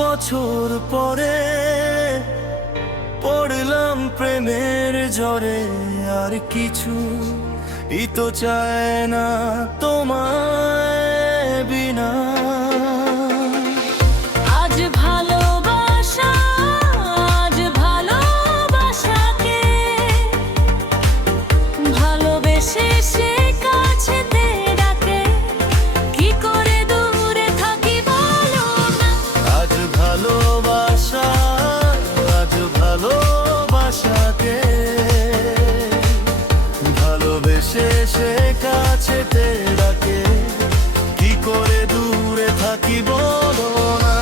বছর পরে পড়লাম প্রেমের ঝড়ে, আর কিছু তো চায় না তোমায় বিনা। আজ ভালোবাসা, আজ ভালোবাসাকে ভালোবেসে সে কাছেতে ডাকে, কি করে দূরে থাকি বলো না। আজ ভালোবাসা, আজ ভালোবাসাকে ভালোবেসে সে কাছেতে ডাকে, কি করে দূরে থাকি বলো না।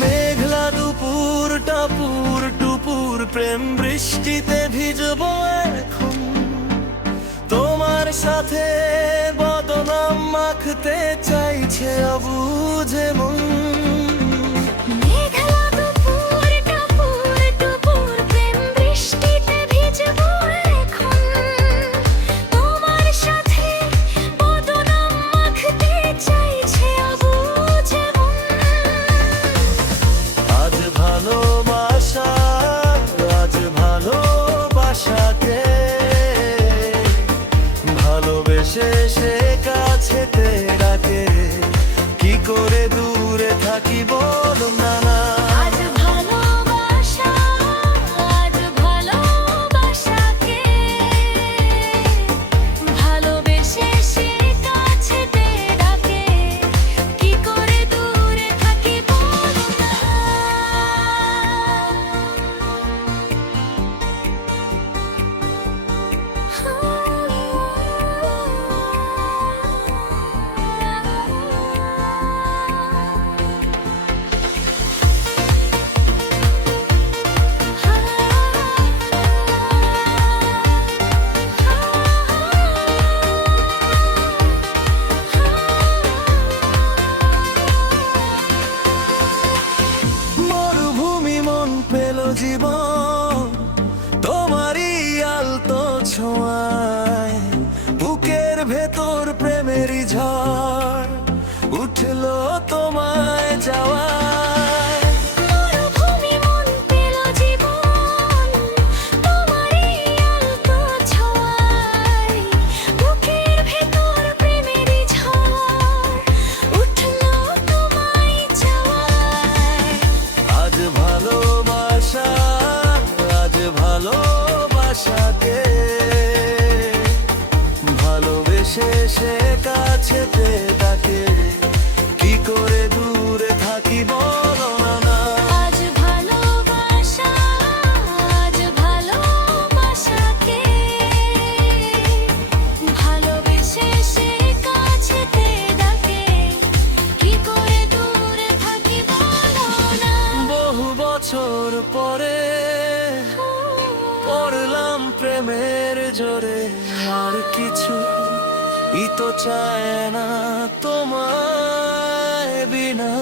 মেঘলা দুপুর টাপুর টুপুর প্রেম বৃষ্টিতে ভিজবো এখন, তোমার সাথে বদনাম মাখতে চাইছে অবুঝে মন। মেঘলা দুপুর টাপুর টুপুর প্রেম বৃষ্টিতে ভিজবো এখন, তোমার সাথে বদনাম মাখতে চাইছে অবুঝে মন। আজ ভালোবাসা, আজ ভালোবাসাকে ভালোবেসে সে কাছেতে ডাকে, কি করে দূরে থাকি বলো না। আজ ভালোবাসা, আজ ভালোবাসাকে ভালোবেসে সে কাছেতে ডাকে, কি করে দূরে থাকি বলো না। মরুভূমি মন পেল জীবন তোমারই আলতো ছোঁয়ায়, বুকের ভেতর প্রেমেরই ঝড় উঠলো তোমায় যাওয়ায়। মরুভূমি মন পেল জীবন তোমারই আলতো ছোঁয়ায়, বুকের ভেতর প্রেমেরই ঝড় উঠলো তোমায় চাওয়ায়। আজ ভালোবাসা, আজ ভালোবাসাকে ভালোবেসে সে কাছেতে ডাকে, কি করে দূরে থাকি বলো না। আজ ভালোবাসা, আজ ভালোবাসাকে ভালোবেসে সে কাছেতে ডাকে, কি করে দূরে থাকি বলো না। বহু বছর পরে পড়লাম প্রেমের জোরে, আর কিছু তো চায় না তোমায় বিনা।